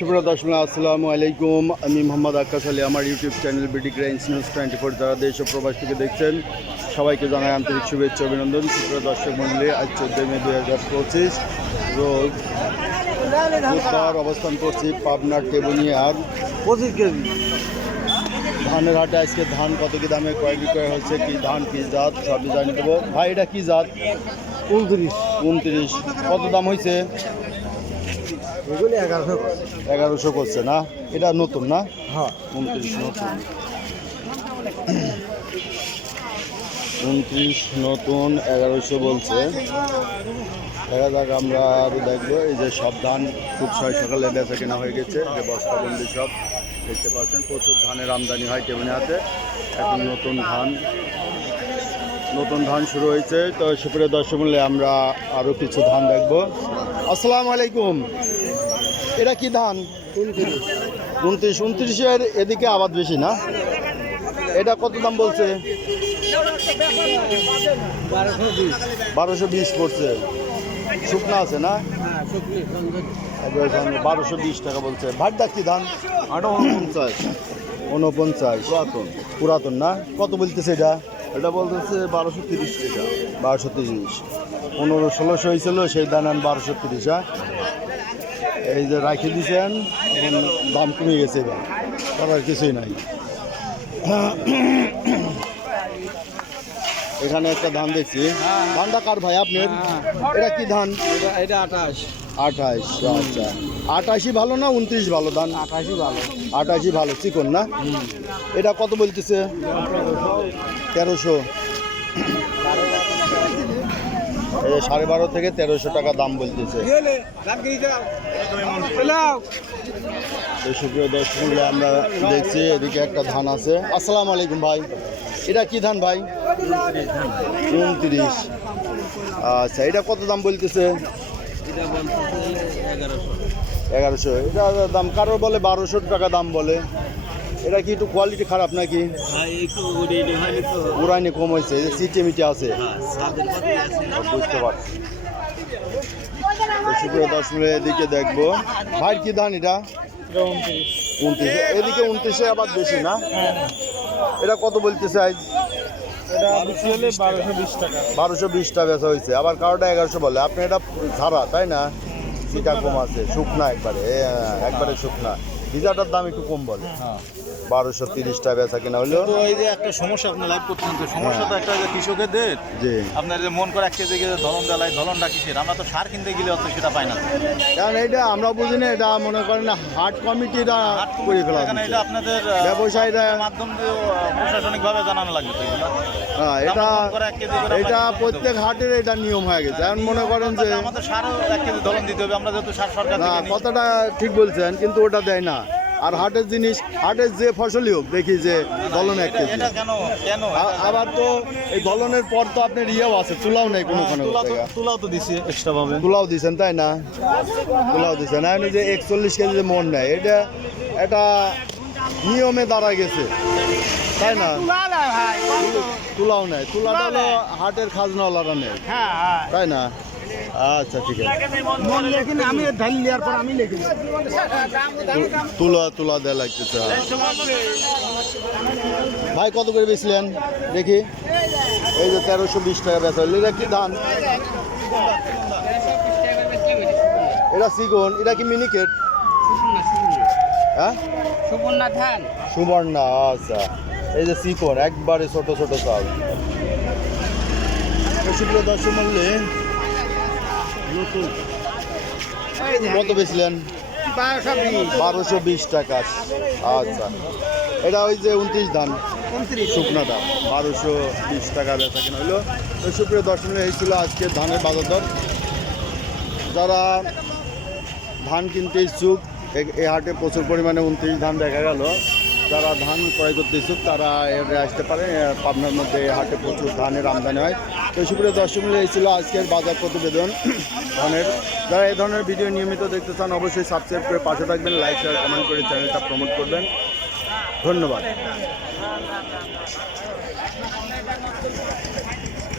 সুপ্রিয় দর্শক আসসালামু আলাইকুম। আমি মোহাম্মদ আকাশ আলী। আমার ইউটিউব চ্যানেল বিডি গ্রাইন্স নিউজ 24 যারা দেশ ও প্রবাস থেকে দেখছেন সবাইকে জানাই আন্তরিক শুভেচ্ছা অভিনন্দন। সুপ্রিয় দর্শক মণ্ডলী, আজ 14 মে 2025 রোজ বুধবার অবস্থান করছি পাবনার টেবুনিয়ার 25 কেজি ধানের হাটে। আজকে ধান কত কি দামে ক্রয় বিক্রয় হচ্ছে, কি ধান কি জাত সবই জানিয়ে দেবো। ভাই এটা কি জাত? 29। কত দাম হয়েছে? এগুলি 1100 করছে না? এটা নতুন না? হ্যাঁ 29 নতুন। 29 নতুন 1100 বলছে। দেখা যাক, আমরা আরও দেখবো। এই যে সব ধান খুব সকালে বেচা কেনা হয়ে গেছে, যে বস্তাবন্দি সব দেখতে পাচ্ছেন। প্রচুর ধানের আমদানি হয় টেবুনিয়াতে। এখন নতুন ধান শুরু হয়েছে। তো সুপ্রিয় দর্শক মূল্যে আমরা আরও কিছু ধান দেখবো। আসসালামু আলাইকুম। এটা কি ধান? 29 এদিকে আবাদ বেশি না? এটা কত দাম বলছে? 1220 পড়ছে। শুকনা আছে না? 1220 টাকা বলছে। ভাটটা কি ধান? 49 পুরাতন না? কত বলতেছে এটা? এটা বলতেছে 1230 টাকা। 1230। 1500-1600 হয়েছিল সেই ধান 1230। হ্যাঁ, এই যে রাখি দিয়েছেন, এখন দাম কমে গেছে। এবার করার কিছুই নাই। এখানে একটা ধান দেখছি। ধানটা কার ভাই আপনার? এটা কি ধান? এটা 28। আচ্ছা, 28ই ভালো না 29 ভালো ধান? 28ই ভালো। 28ই ভালো, চিকন না? এটা কত বলতেছে? 1300। এই 12.5 থেকে 1300 টাকা দাম বলতেছে। সুপ্রিয় দর্শক, আমরা দেখছি এদিকে একটা ধান আছে। আসসালামু আলাইকুম ভাই, এটা কি ধান ভাই? 29। আচ্ছা, এটা কত দাম বলতেছে? 1100। এটা দাম কারোর বলে 1200 টাকা দাম বলে। এটা কি একটু কোয়ালিটি খারাপ নাকি? উড়াইনি কম হয়েছে, সিটে মিটে আছে, বুঝতে পারছি। সুপ্রিয় দর্শক, এদিকে দেখবো। ভাই কি ধান এটা? 29। এদিকে 29 আবার বেশি না? এটা কত বলতেছে আজ? এটা বেশি হলে 1220 টাকা। 1220 টাকা বেচা হয়েছে। আবার কারোটা 1100 বলে। আপনি এটা ঝাড়া তাই না? সিটা কম আছে, শুকনা একবারে শুকনা। ভিজাটার দাম একটু কম বলে। 1230 টাকা বেচা কিনা হলো। তো এই যে একটা সমস্যা আপনি লাইভ করতেছেন, তো সমস্যা তো একটা যে কৃষকেদের, জি, আপনার যে মন করে 1 কেজি গেলে ধলন দেয়, ধলনটা কিসের? আমরা তো সার কিনতে গেলে অত সেটা পাই না। কারণ এটা আমরা বুঝি না, এটা মনে করেন না হাট কমিটিরা করে ফেলা। এখানে এটা আপনাদের ব্যবসায়ীরা মাধ্যম দিয়ে প্রশাসনিকভাবে জানানো লাগবে তো এগুলো। হ্যাঁ, এটা প্রত্যেক হাটের এটা নিয়ম হয়ে গেছে। এখন মনে করেন যে আমাদের সারও 1 কেজি ধলন দিতে হবে, আমরা যেহেতু সার সরকার না, থেকে নিই। কথাটা ঠিক বলছেন, কিন্তু ওটা দেয় না। আর হাটের জিনিস, হাটের যে ফসলই হোক, দেখি যে দলন 1 কেজি। এটা কেন আবার তো এই দলনের পর তো আপনার ইয়েও আছে, তুলাও নেই কোনো তুলাও তো দিছি এক্সট্রা ভাবে। তুলাও দিচ্ছেন তাই না? তুলাও দিচ্ছেন। এখন যে 41 কেজি যে মন নেয়, এটা নিয়মে দাঁড়া গেছে তাই না? তুলাও নেয়, তুলাটা হলো হাটের খাজনাওয়ালারা নেয় তাই না? আচ্ছা, ঠিক আছে। তুলা দেয়া লাগতেছে। ভাই কত করে বেচলেন দেখি? এই যে 1320 টাকা বেচা হলো। এটা কি ধান? এটা সিগন। এটা কি মিনিকেট? হ্যাঁ, সুবর্ণা। আচ্ছা, এই যে সিকন, একবারে ছোট ছোট চাল। সুপ্রিয় দর্শক মূল্যে কত বেচলেন? 1220 টাকা। আচ্ছা, এটা ওই যে 29 ধান শুকনাটা 1220 টাকা বেচা কেনা হলো। তো সুপ্রিয় দর্শক, এই ছিল আজকে ধানের বাজার দর। যারা ধান কিনতে ইচ্ছুক, এই হাটে প্রচুর পরিমাণে 29 ধান দেখা গেল। যারা ধান ক্রয় করতে ইচ্ছুক তারা এখানে আসতে পারে। পাবনার মধ্যে এই হাটে প্রচুর ধানের আমদানি হয়। তো সুপ্রিয় দর্শক, এই ছিল আজকের বাজার প্রতিবেদন ধানের। যারা এই ধরনের ভিডিও নিয়মিত দেখতে চান অবশ্যই সাবস্ক্রাইব করে পাশে থাকবেন, লাইক শেয়ার কমেন্ট করে চ্যানেলটা প্রমোট করবেন। ধন্যবাদ।